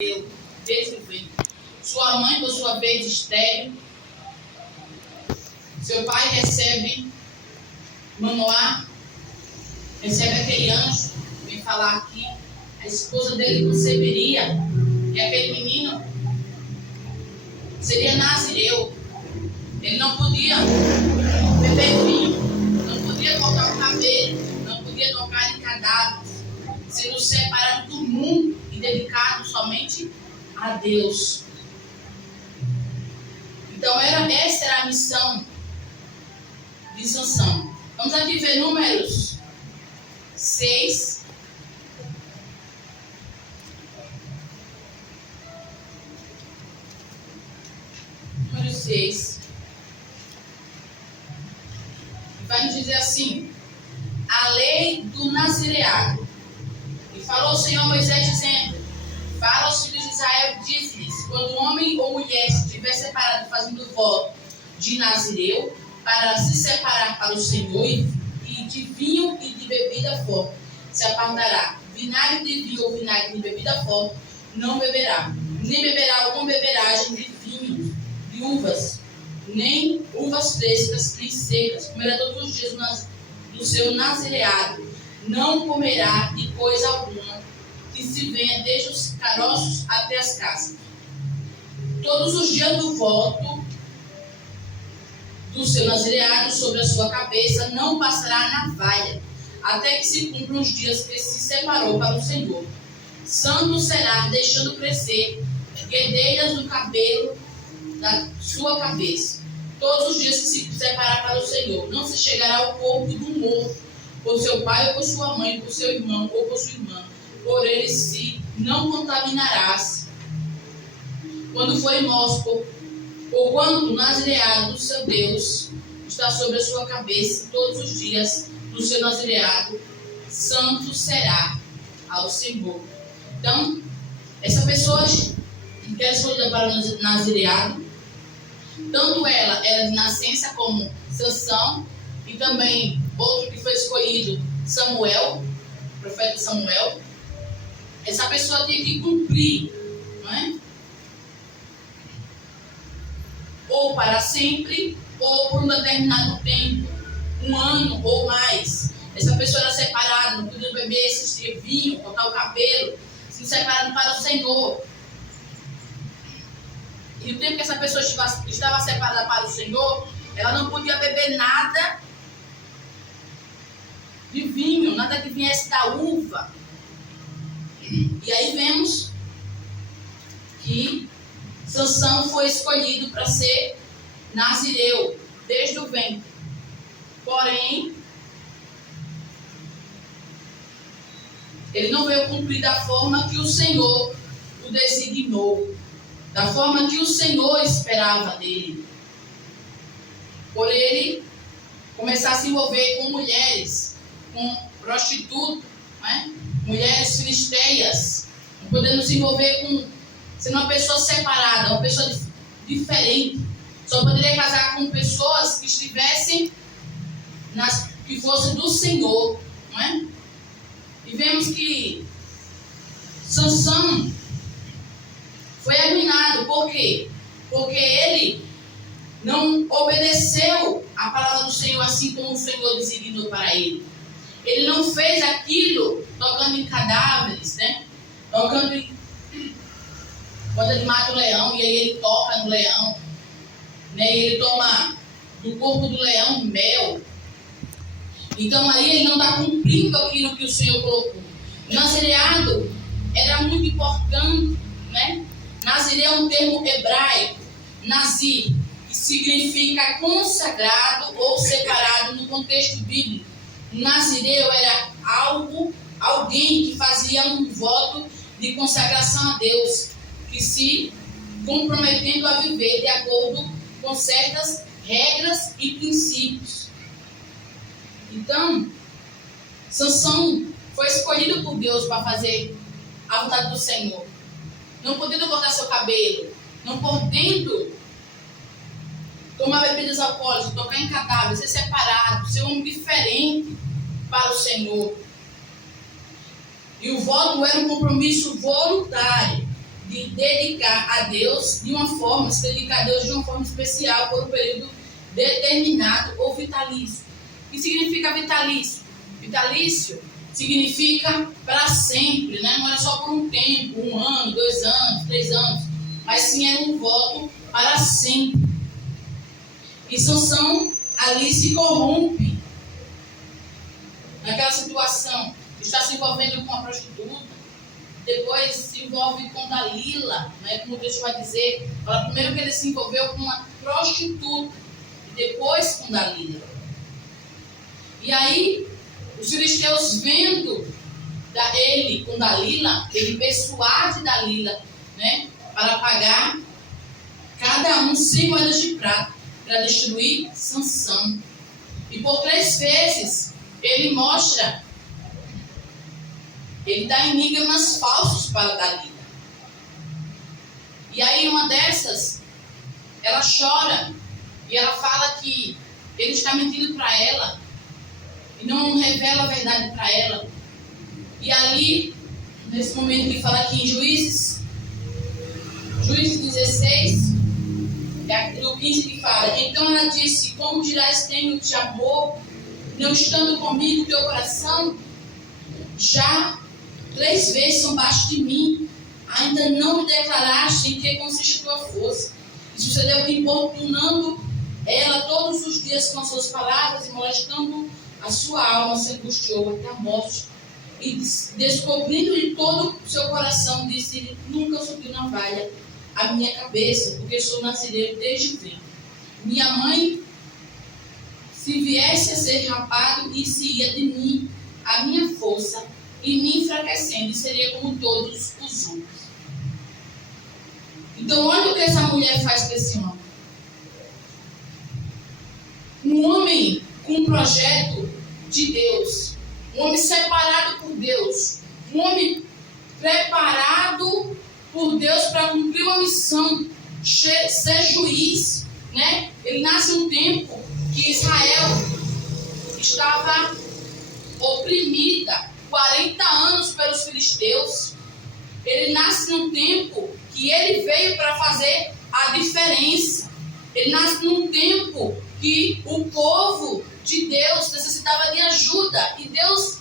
desde o ventre. Sua mãe, por sua vez, estéril. Seu pai recebe Manoá, recebe aquele anjo, vem falar aqui. A esposa dele conceberia, e aquele menino seria nazireu. Ele não podia beber vinho, não podia cortar o cabelo, não podia tocar em cadáveres, sendo separado do mundo e dedicado somente a Deus. Então essa era a missão de Sansão. Vamos aqui ver Números 6. Número 6. Vai nos dizer assim: a lei do nazireado. E falou o Senhor a Moisés, dizendo: fala aos filhos de Israel, diz-lhes: quando homem ou mulher estiver separado, fazendo voto de nazireu, para se separar para o Senhor, e de vinho e de bebida forte se apartará. Vinagre de vinho ou vinagre de bebida forte não beberá, nem beberá ou beberagem de vinho, de uvas, nem uvas frescas nem secas. Comerá todos os dias do seu nazireado. Não comerá de coisa alguma que se venha desde os caroços até as cascas. Todos os dias do voto do seu nazireado sobre a sua cabeça não passará navalha, até que se cumpram os dias que se separou para o Senhor. Santo será, deixando crescer guedeiras no cabelo da sua cabeça, todos os dias que se separar para o Senhor. Não se chegará ao corpo do morto, por seu pai ou por sua mãe, por seu irmão ou por sua irmã, por ele se não contaminarás. Quando for morto, ou quando o nazireado do seu Deus está sobre a sua cabeça, todos os dias do seu nazireado, santo será ao Senhor. Então, essa pessoa que é escolhida para o nazireado, tanto ela era de nascença como Sansão, e também outro que foi escolhido, Samuel, o profeta Samuel. Essa pessoa tinha que cumprir, não é? Ou para sempre, ou por um determinado tempo, 1 ano ou mais. Essa pessoa era separada, não podia beber esse vinho, cortar o cabelo, se separando para o Senhor. E o tempo que essa pessoa estava separada para o Senhor, ela não podia beber nada de vinho, nada que viesse da uva. E aí vemos que Sansão foi escolhido para ser nazireu desde o ventre. Porém, ele não veio cumprir da forma que o Senhor o designou, da forma que o Senhor esperava dele. Por ele começar a se envolver com mulheres, com prostitutas, né? Mulheres filisteias, não podendo se envolver com, sendo uma pessoa separada, uma pessoa diferente. Só poderia casar com pessoas que estivessem, que fossem do Senhor, não é? E vemos que Sansão foi arruinado. Por quê? Porque ele não obedeceu a palavra do Senhor assim como o Senhor designou para ele. Ele não fez aquilo tocando em cadáveres, né? Tocando em... Quando ele mata o leão, e aí ele toca no leão, né? E ele toma do corpo do leão mel. Então aí ele não está cumprindo aquilo que o Senhor colocou. O nazireado era muito importante, né? Nazireu é um termo hebraico, nazir, que significa consagrado ou separado no contexto bíblico. O nazireu era alguém que fazia um voto de consagração a Deus, que se comprometendo a viver de acordo com certas regras e princípios. Então, Sansão foi escolhido por Deus para fazer a vontade do Senhor, não podendo cortar seu cabelo, não podendo tomar bebidas alcoólicas, tocar em cadáveres, ser separado, ser um homem diferente para o Senhor. E o voto era um compromisso voluntário de dedicar a Deus de uma forma, se dedicar a Deus de uma forma especial por um período determinado ou vitalício. O que significa vitalício? Vitalício significa para sempre, né? Não era só por um tempo, 1 ano, 2 anos, 3 anos, mas sim era um voto para sempre. E Sansão ali se corrompe naquela situação, está se envolvendo com uma prostituta, depois se envolve com Dalila, né? Como o texto vai dizer, fala primeiro que ele se envolveu com uma prostituta, e depois com Dalila. E aí, os filisteus vendo ele com Dalila, ele persuade Dalila, né, para pagar cada um 100 moedas de prata para destruir Sansão. E por 3 vezes ele mostra, ele dá enigmas falsos para Dalila. E aí uma dessas, ela chora e ela fala que ele está mentindo para ela e não revela a verdade para ela. E ali, nesse momento que fala aqui em Juízes 16, no 15 que fala: então ela disse, como dirás tenho-te amor, não estando comigo teu coração? Já 3 vezes zombaste de mim, ainda não me declaraste em que consiste a tua força. E sucedeu importunando ela todos os dias com as suas palavras e molestando a sua alma, se angustiou até a morte. E descobrindo-lhe todo o seu coração, disse-lhe: nunca subiu navalha a minha cabeça, porque sou nazireiro desde o ventre. Minha mãe, se viesse a ser rapado, dir-se-ia de mim a minha força, e me enfraquecendo, e seria como todos os outros. Então, olha o que essa mulher faz com esse homem. Um homem com um projeto de Deus, um homem separado por Deus, um homem preparado por Deus para cumprir uma missão, ser juiz, né? Ele nasce num tempo que Israel estava oprimida 40 anos pelos filisteus. Ele nasce num tempo que ele veio para fazer a diferença. Ele nasce num tempo que o povo de Deus necessitava de ajuda, e Deus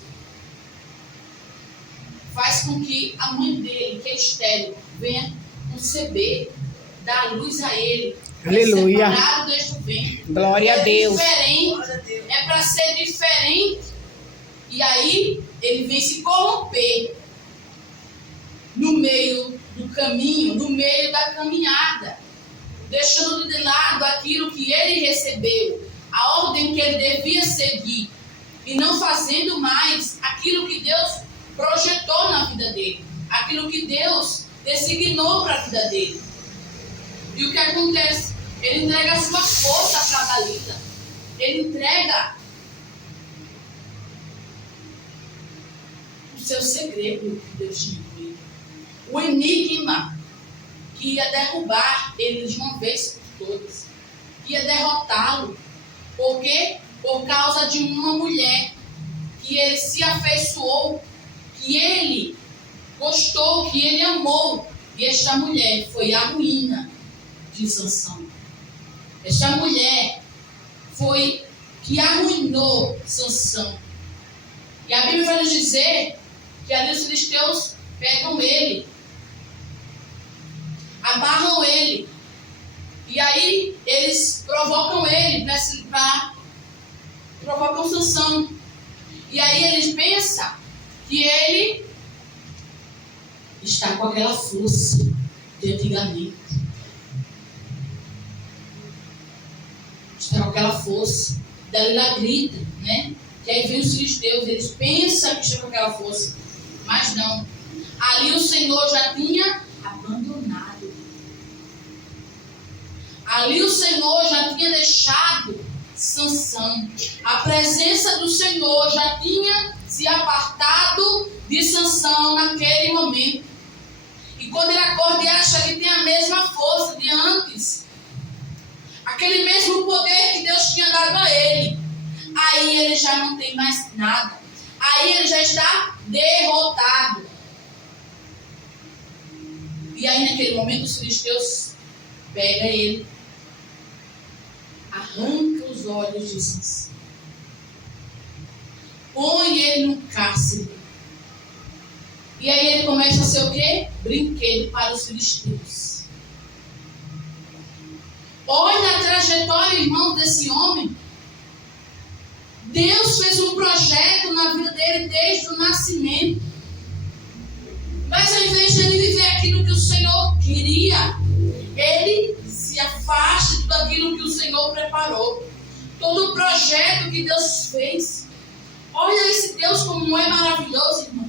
faz com que a mãe dele, que é estéril, venha conceber, dar luz a ele. Aleluia. Separado desde o ventre. Glória a Deus. Diferente, é para ser diferente. E aí ele vem se corromper no meio do caminho, no meio da caminhada, deixando de lado aquilo que ele recebeu, a ordem que ele devia seguir, e não fazendo mais aquilo que Deus projetou na vida dele, aquilo que Deus designou para a vida dele. E o que acontece? Ele entrega a sua força para Dalila. Ele entrega o seu segredo que Deus tinha com ele. O enigma que ia derrubar ele de uma vez por todas, que ia derrotá-lo. Por quê? Por causa de uma mulher que ele se afeiçoou, que ele gostou, que ele amou. E esta mulher foi a ruína de Sansão. Esta mulher foi que arruinou Sansão. E a Bíblia vai nos dizer que ali os filisteus pegam ele, amarram ele, e aí eles provocam ele provocam Sansão. E aí eles pensam que ele está com aquela força de antigamente. Está com aquela força. Dalila grita, né? Que aí vem os filisteus, eles pensam que está com aquela força, mas não. Ali o Senhor já tinha abandonado. Ali o Senhor já tinha deixado Sansão. A presença do Senhor já tinha se apartado de Sansão naquele momento. E quando ele acorda e acha que tem a mesma força de antes, aquele mesmo poder que Deus tinha dado a ele, aí ele já não tem mais nada. Aí ele já está derrotado. E aí naquele momento os filisteus pegam ele, arranca os olhos de Sansão, põe ele no cárcere. E aí ele começa a ser o quê? Brinquedo para os filisteus. Olha a trajetória, irmão, desse homem. Deus fez um projeto na vida dele desde o nascimento. Mas ao invés de ele viver aquilo que o Senhor queria, ele se afasta de tudo aquilo que o Senhor preparou. Todo o projeto que Deus fez. Olha esse Deus como é maravilhoso, irmãos.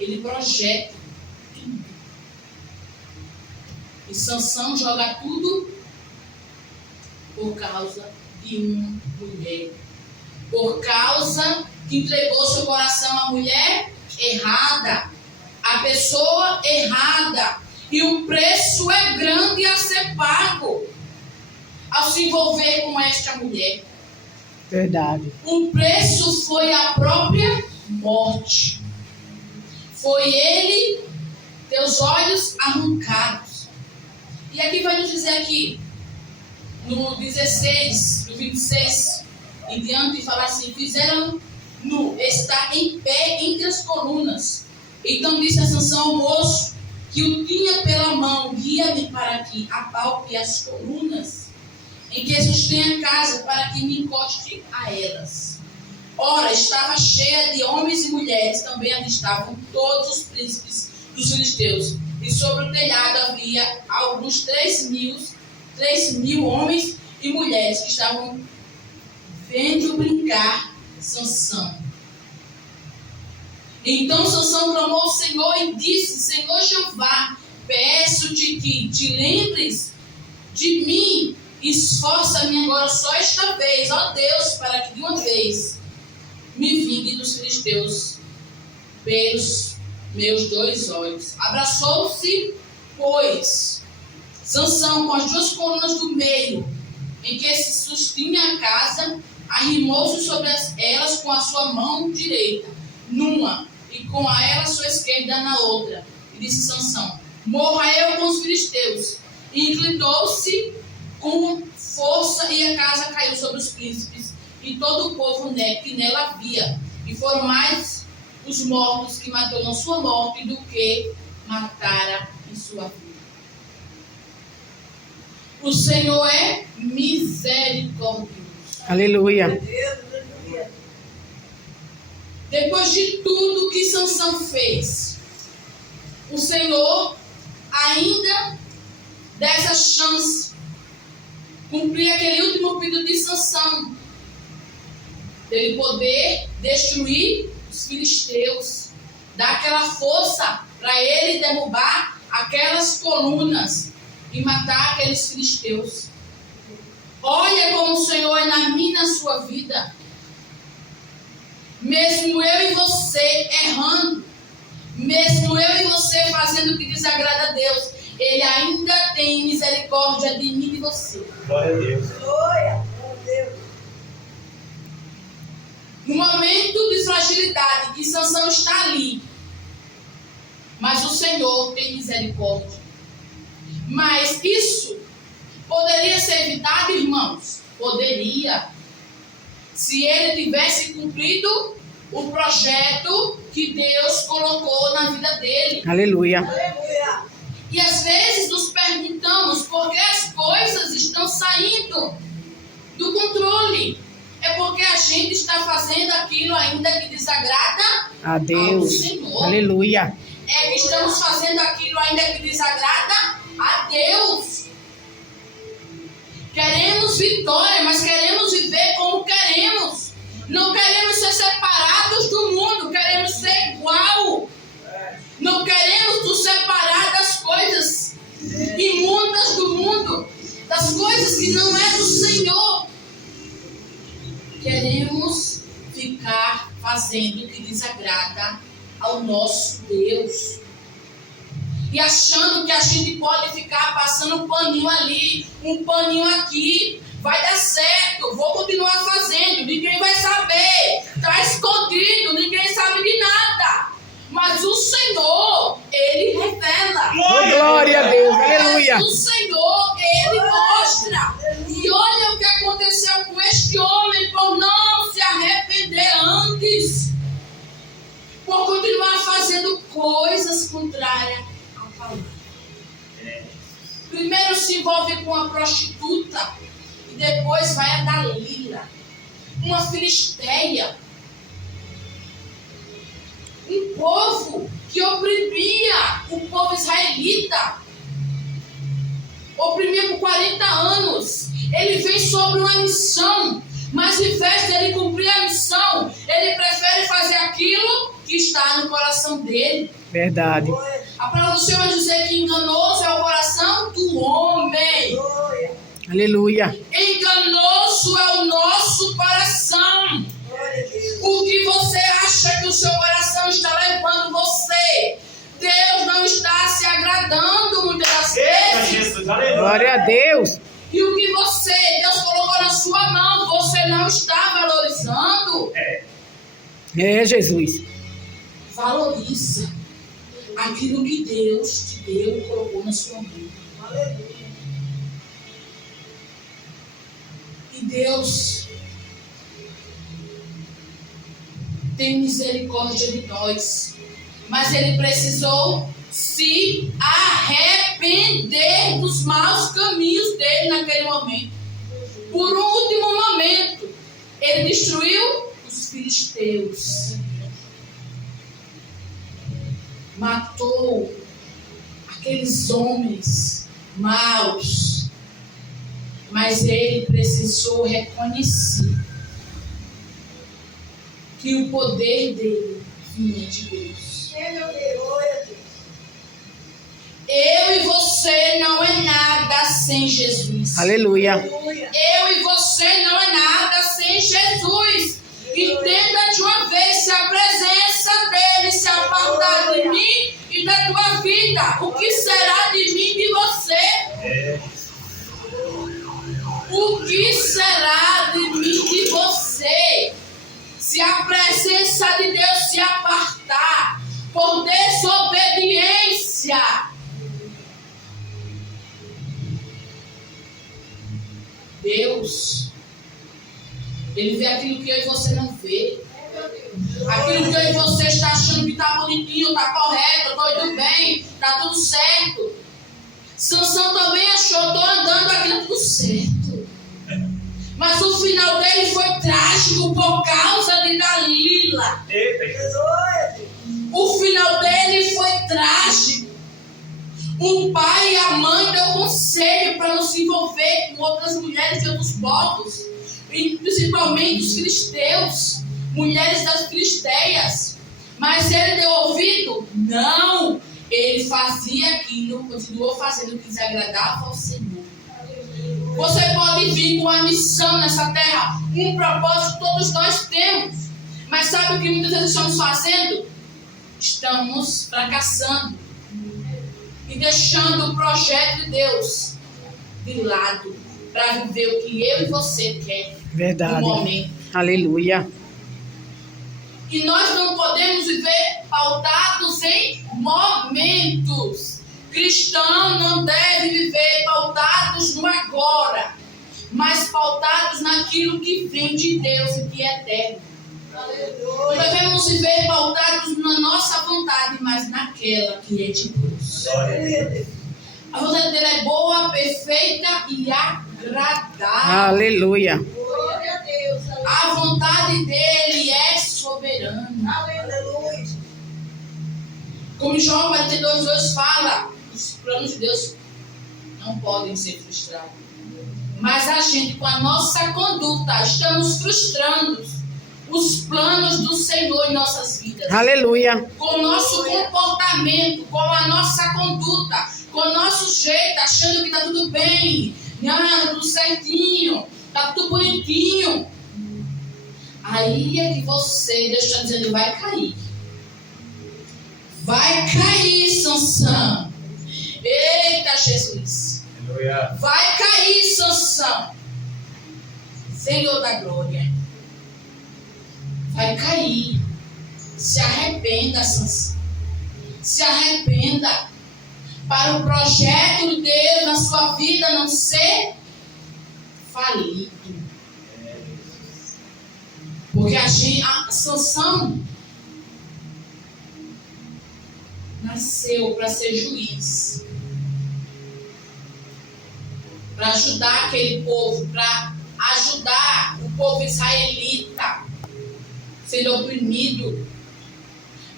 Ele projeta tudo. E Sansão joga tudo por causa de uma mulher. Por causa que entregou seu coração à mulher errada. A pessoa errada. E o preço é grande a ser pago ao se envolver com esta mulher. Verdade. O preço foi a própria morte. Foi ele ter os olhos arrancados. E aqui vai nos dizer aqui, no 16, no 26 em diante, falar assim: fizeram-no estar em pé entre as colunas. Então disse a Sansão ao moço que o tinha pela mão: guia-me para que apalpe as colunas em que sustém a casa, para que me encoste a elas. Ora, estava cheia de homens e mulheres, também ali estavam todos os príncipes dos filisteus. E sobre o telhado havia alguns 3.000 homens e mulheres que estavam vendo brincar Sansão. Então Sansão clamou ao Senhor e disse: Senhor Jeová, peço-te que te lembres de mim, esforça-me agora só esta vez, ó Deus, para que de uma vez me vingue dos filisteus pelos meus 2 olhos. Abraçou-se, pois, Sansão com as 2 colunas do meio, em que se sustinha a casa, arrimou-se sobre elas com a sua mão direita, numa, e com a ela sua esquerda na outra. E disse Sansão: morra eu com os filisteus. E inclinou-se com força, e a casa caiu sobre os príncipes e todo o povo que nela havia. E foram mais os mortos que matou na sua morte do que matara em sua vida. O Senhor é misericordioso. Aleluia. Depois de tudo que Sansão fez, o Senhor ainda dá essa chance, cumprir aquele último pedido de Sansão, dele poder destruir os filisteus, dar aquela força para ele derrubar aquelas colunas e matar aqueles filisteus. Olha como o Senhor é na minha e na sua vida. Mesmo eu e você errando, mesmo eu e você fazendo o que desagrada a Deus, Ele ainda tem misericórdia de mim e de você. Glória a Deus. Glória a Deus. No momento de fragilidade que Sansão está ali, mas o Senhor tem misericórdia. Mas isso poderia ser evitado, irmãos? Poderia. Se ele tivesse cumprido o projeto que Deus colocou na vida dele. Aleluia. Aleluia. E às vezes nos perguntamos por que as coisas estão saindo do controle. É porque a gente está fazendo aquilo ainda que desagrada A Deus. ao Senhor. Aleluia. É que estamos fazendo aquilo ainda que desagrada a Deus. Queremos vitória, mas queremos viver como queremos. Não queremos ser separados do mundo, queremos ser igual. Não queremos nos separar das coisas imundas do mundo, das coisas que não é do Senhor. Queremos ficar fazendo o que desagrada ao nosso Deus. E achando que a gente pode ficar passando um paninho ali, um paninho aqui, vai dar certo, vou continuar fazendo, ninguém vai saber, está escondido, ninguém sabe de nada. Mas o Senhor, Ele revela. Oh, glória a Deus. Aleluia. Mas o Senhor, Ele mostra. E olha o que aconteceu com este homem por não se arrepender antes. Por continuar fazendo coisas contrárias à palavra. Primeiro se envolve com a prostituta. E depois vai a Dalila. Uma filisteia. Um povo que oprimia o povo israelita. Oprimia por 40 anos. Ele vem sobre uma missão. Mas em vez de ele cumprir a missão, ele prefere fazer aquilo que está no coração dele. Verdade. A palavra do Senhor vai dizer que enganoso é o coração do homem. Aleluia. Enganoso é o nosso coração. O que você acha que o seu coração está levando você? Deus não está se agradando muitas das vezes. Glória a Deus. E o que Deus colocou na sua mão, você não está valorizando. É, Jesus. Valoriza aquilo que Deus te deu e colocou na sua mão. E Deus tem misericórdia de nós. Mas Ele precisou se arrepender dos maus caminhos dele naquele momento. Por um último momento, ele destruiu os filisteus. Matou aqueles homens maus. Mas ele precisou reconhecer que o poder dele vinha de Deus. Eu e você não é nada sem Jesus. Aleluia. Eu e você não é nada sem Jesus. Entenda de uma vez, se a presença dele se apartar de mim e da tua vida, o que será de mim e de você? O que será de mim e de você? Se a presença de Deus se apartar por desobediência. Deus, Ele vê aquilo que eu e você não vê. Aquilo que eu e você está achando que está bonitinho, está correto, estou indo bem, está tudo certo. Sansão também achou, estou andando aquilo tudo certo. Mas o final dele foi trágico por causa de Dalila. O final dele foi trágico. O pai e a mãe deu conselho para não se envolver com outras mulheres de outros povos, principalmente os filisteus, mulheres das filisteias. Mas ele deu ouvido? Não. Ele fazia aquilo, continuou fazendo o que desagradava ao Senhor. Você pode vir com a missão nessa terra, um propósito todos nós temos. Mas sabe o que muitas vezes estamos fazendo? Estamos fracassando e deixando o projeto de Deus de lado para viver o que eu e você quer. Verdade. No momento. Aleluia. E nós não podemos viver pautados em momentos. Cristão não deve viver pautados no agora, mas pautados naquilo que vem de Deus e que é eterno. Não devemos viver pautados na nossa vontade, mas naquela que é de Deus. A vontade dele é boa, perfeita e agradável. Aleluia. A vontade dele é soberana. Como João 42:2 fala, os planos de Deus não podem ser frustrados. Mas a gente, com a nossa conduta, estamos frustrando os planos do Senhor em nossas vidas. Aleluia. Com o nosso comportamento, com a nossa conduta, com o nosso jeito, achando que está tudo bem, está tudo certinho, está tudo bonitinho. Aí é que você, Deus está dizendo, vai cair. Vai cair, Sansão. Eita, Jesus. Aleluia. Vai cair, Sansão. Senhor da glória. Vai cair. Se arrependa, Sansão. Se arrependa. Para o projeto de Deus na sua vida não ser falido. Porque a Sansão nasceu para ser juiz. Para ajudar aquele povo, para ajudar o povo israelita sendo oprimido.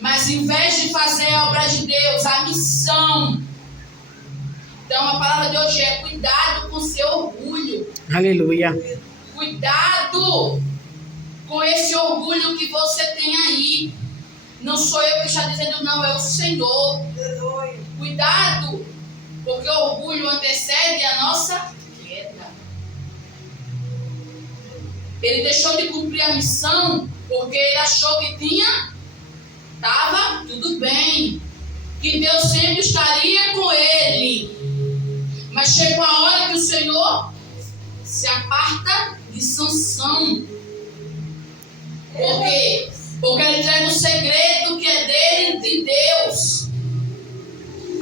Mas em vez de fazer a obra de Deus, a missão. Então a palavra de hoje é cuidado com seu orgulho. Aleluia. Cuidado com esse orgulho que você tem aí. Não sou eu que está dizendo, não, é o Senhor. Cuidado, porque o orgulho antecede a nossa queda. Ele deixou de cumprir a missão porque ele achou que estava tudo bem, que Deus sempre estaria com ele. Mas chegou a hora que o Senhor se aparta de Sansão. Por quê? Porque ele entrega um segredo que é dele, de Deus.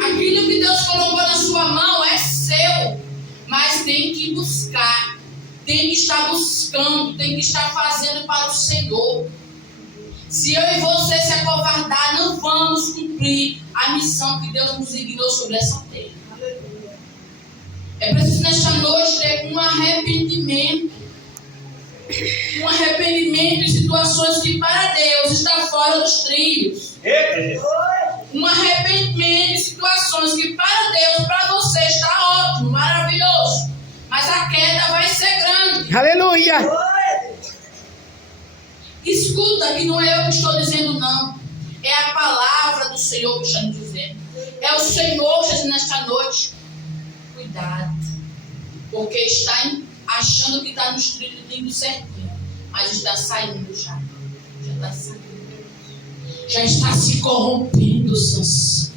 Aquilo que Deus colocou na sua mão é seu, mas tem que buscar, tem que estar buscando, tem que estar fazendo para o Senhor. Se eu e você se acovardar, não vamos cumprir a missão que Deus nos enviou sobre essa terra. É preciso nesta noite ter um arrependimento. Um arrependimento em situações que para Deus está fora dos trilhos. Um arrependimento em situações que para Deus, para você está ótimo, maravilhoso. Mas a queda vai ser grande. Aleluia. Escuta que não é eu que estou dizendo não. É a palavra do Senhor que está nos dizendo. É o Senhor que está dizendo nesta noite. Cuidado. Porque está achando que está nos trilhos indo certinho. Mas está saindo já. Já está saindo. Já está se corrompendo, Sansão.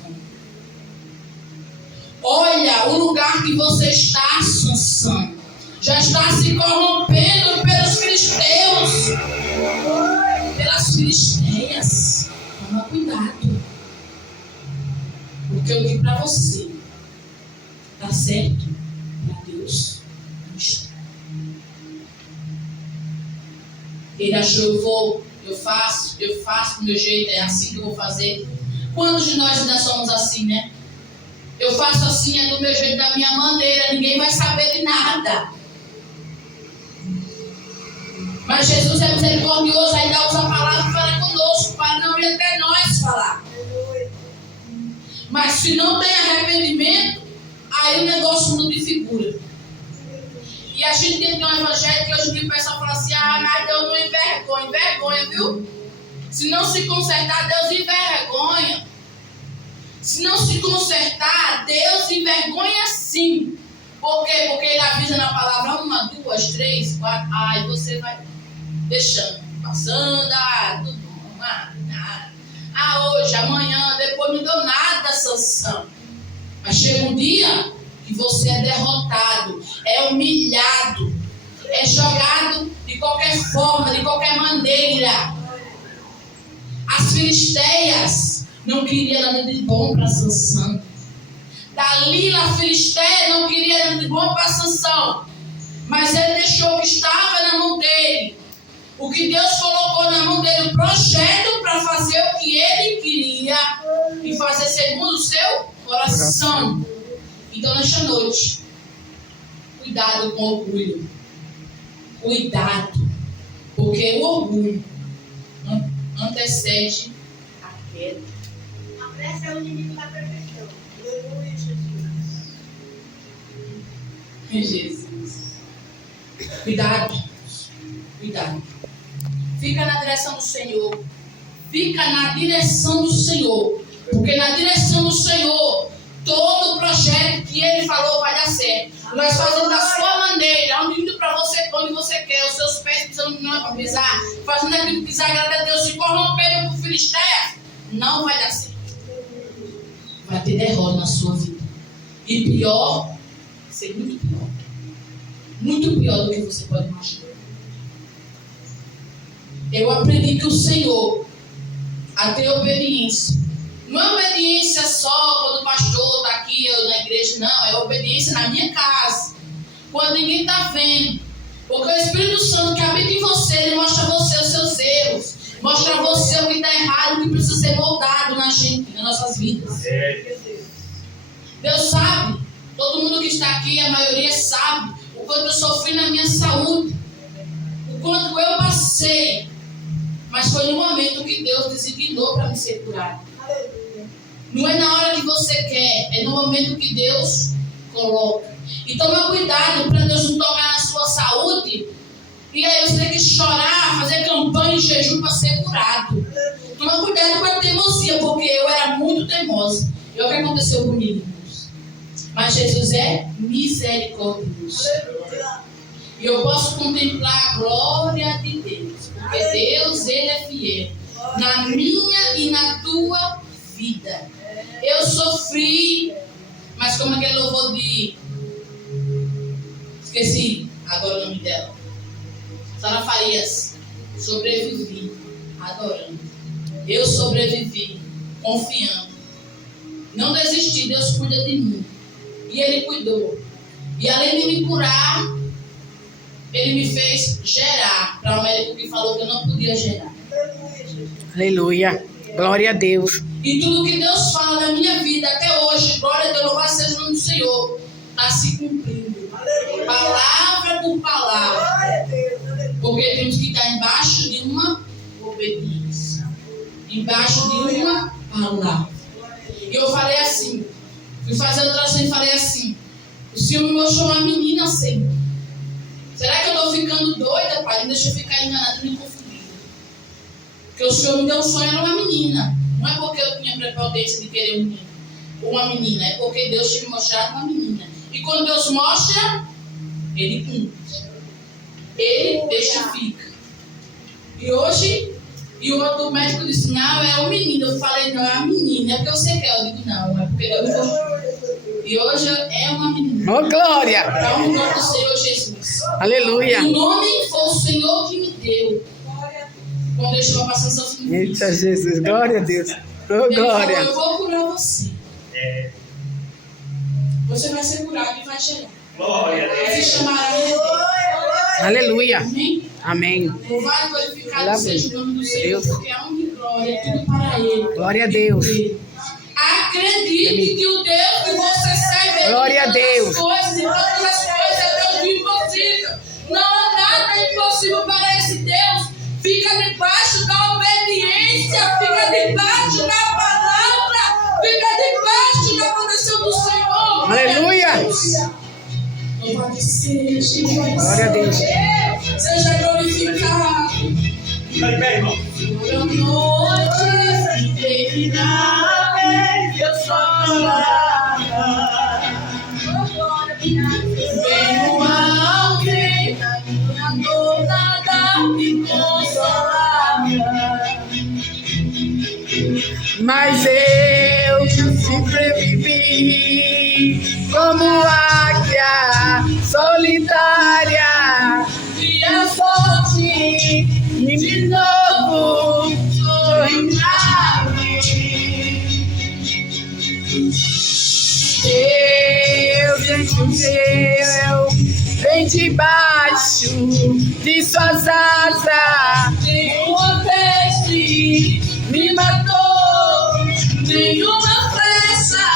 Olha o lugar que você está, Sansão. Já está se corrompendo pelos filisteus. Pelas filisteias. Toma cuidado. Porque eu digo para você. Está certo? Para Deus não está. Ele achou, eu faço do meu jeito, é assim que eu vou fazer. Quantos de nós ainda somos assim, né? Eu faço assim, é do meu jeito, da minha maneira, ninguém vai saber de nada. Mas Jesus é misericordioso, ainda usa a palavra e fala conosco, para não ir até nós falar. Mas se não tem arrependimento, aí o negócio muda de figura. E a gente tem que ter um evangelho que hoje em dia o pessoal fala assim, mas Deus não envergonha. Envergonha, viu? Se não se consertar, Deus envergonha. Se não se consertar, Deus envergonha sim. Por quê? Porque ele avisa na palavra 1, 2, 3, 4. Aí você vai deixando, passando, tudo bom, nada. Hoje, amanhã, depois não deu nada, Sansão. Mas chega um dia que você é derrotado, é humilhado, é jogado de qualquer forma, de qualquer maneira. As filisteias não queriam nada de bom para Sansão. Dalila, a filisteia, não queria nada de bom para Sansão. Mas ele deixou o que estava na mão dele. O que Deus colocou na mão dele, o projeto para fazer o que ele queria e fazer segundo o seu coração. Então, nesta noite, cuidado com o orgulho. Cuidado. Porque o orgulho antecede a queda. A pressa é o inimigo da perfeição. Jesus. Cuidado. Cuidado. Fica na direção do Senhor. Fica na direção do Senhor. Porque na direção do Senhor, todo o projeto que Ele falou vai dar certo. Nós fazendo da sua maneira, onde para você, onde você quer, os seus pés pisando não é para pisar, fazendo aquilo que desagrada a Deus, se corrompendo por filisteia, não vai dar certo. Vai ter derrota na sua vida. E pior, vai ser muito pior. Muito pior do que você pode imaginar. Eu aprendi que o Senhor, a ter obediência, Não é obediência só quando o pastor está aqui ou na igreja, não. É obediência na minha casa, quando ninguém está vendo. Porque o Espírito Santo que habita em você, ele mostra a você os seus erros, mostra a você o que está errado, o que precisa ser moldado na gente, nas nossas vidas. Deus sabe, todo mundo que está aqui, a maioria sabe o quanto eu sofri na minha saúde, o quanto eu passei, mas foi no momento que Deus designou para me ser curado. Não é na hora que você quer, é no momento que Deus coloca. E toma cuidado para Deus não tocar na sua saúde e aí você tem que chorar, fazer campanha em jejum para ser curado. Toma cuidado com a teimosia, porque eu era muito teimosa. E olha o que aconteceu comigo, irmãos. Mas Jesus é misericordioso. E eu posso contemplar a glória de Deus, porque Deus, Ele é fiel na minha e na tua vida. Eu sofri, mas como aquele louvor de... Esqueci agora o nome dela. Sara Farias. Sobrevivi, adorando. Eu sobrevivi, confiando. Não desisti, Deus cuida de mim. E Ele cuidou. E além de me curar, Ele me fez gerar. Para o médico que falou que eu não podia gerar. Aleluia. Glória a Deus. E tudo que Deus fala na minha vida até hoje, glória a Deus, louvado seja o nome do Senhor, está se cumprindo. Palavra por palavra. Porque temos que estar embaixo de uma obediência. Embaixo de uma palavra. E eu falei assim, fui fazer a oração e falei assim: o Senhor me mostrou uma menina, Senhor. Será que eu estou ficando doida, Pai? Não deixa eu ficar enganada e me confundida. Porque o Senhor me deu um sonho, era uma menina. Não é porque eu tinha prepotência de querer um menino ou uma menina, é porque Deus tinha me mostrado uma menina. E quando Deus mostra, Ele cumpre. Ele testifica. E hoje, e o outro médico disse: não, é um menino. Eu falei: não, é uma menina. É porque você quer. Eu digo: não, é porque Deus me... E hoje é uma menina. Oh, glória. Para o nome do Senhor Jesus. Aleluia. O nome foi o Senhor que me deu. Quando eu estava passando sofrimento. Eita Jesus, glória a Deus. Oh, Ele glória. falou: eu vou curar você. Você vai ser curado e vai chegar. Vai se chamará de Deus. Aleluia. Amém? Amém. Louvado e glorificado seja o nome do Senhor, Deus. porque a honra e glória é tudo para Ele. Glória a Deus. Acredite que o Deus que você serve, Glória a Deus. coisas e todas as coisas é Deus do impossível. Não há nada impossível para esse Deus. Fica debaixo da obediência, fica debaixo da palavra, fica debaixo da proteção do Senhor. Aleluia. Louvado seja. Glória a Deus. Seja glorificado. Por noite terminável, eu só chorava. Veio alguém na minha dor, nada me consolava. Mas eu sobrevivi como águia solitária. E a sorte De novo sorri pra mim. Deus vem debaixo de suas asas. Nenhuma peste me matou, nenhuma flecha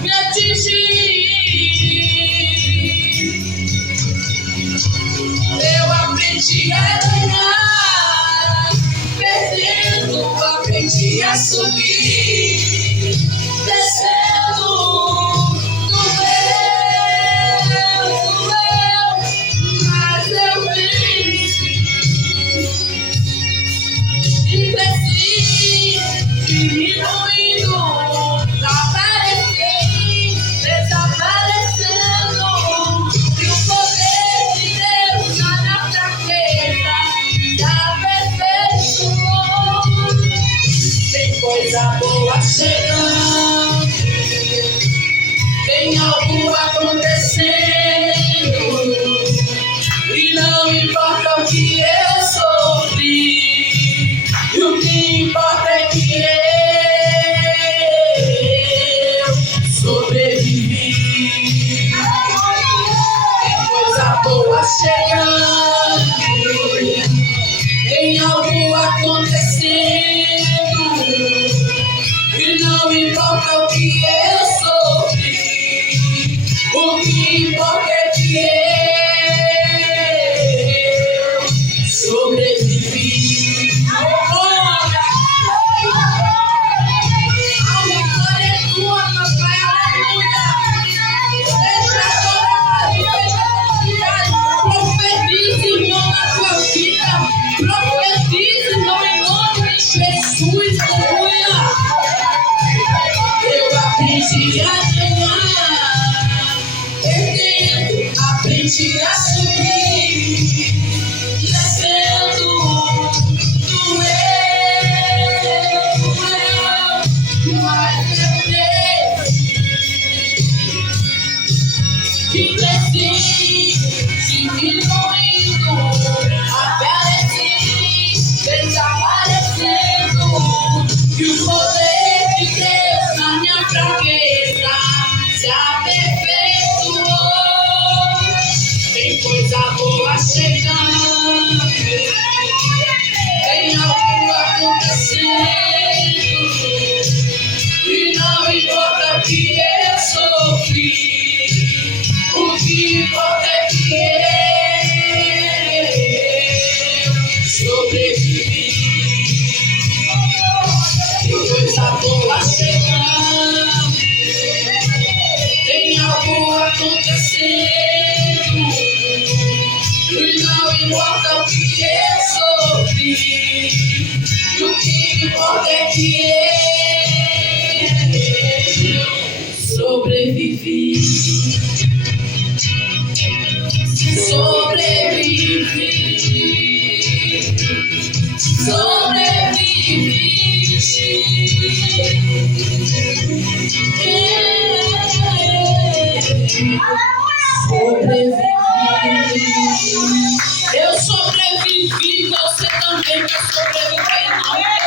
me atingiu. Eu aprendi a ganhar, perdendo, aprendi a subir, descendo, doeu, mas eu venci. E cresci, diminuindo, apareci, desaparecendo. E o poder de Deus na minha fraqueza que importa é que eu sobrevivi. A vitória é tua, papai, aleluia. Seja adorado, profetize, irmão, na tua vida. Profetize, irmão, em nome de Jesus, aleluia. Eu aprendi a amar, perdendo, aprendi a subir, descendo do eu, mas Deus que cresci, diminuindo, apareci, desaparecendo, e o poder de Deus na minha fraqueza se aperfeiçoou. Tem coisa boa chegando, tem algo acontecendo, e não importa que eu sofri, o que importa é que eu sobrevivi. Tem coisa boa chegando, tem algo acontecendo, e não importa o que eu sofri, o que importa é que eu sobrevivi. Sobrevivi. Eu sobrevivi, você também vai sobreviver.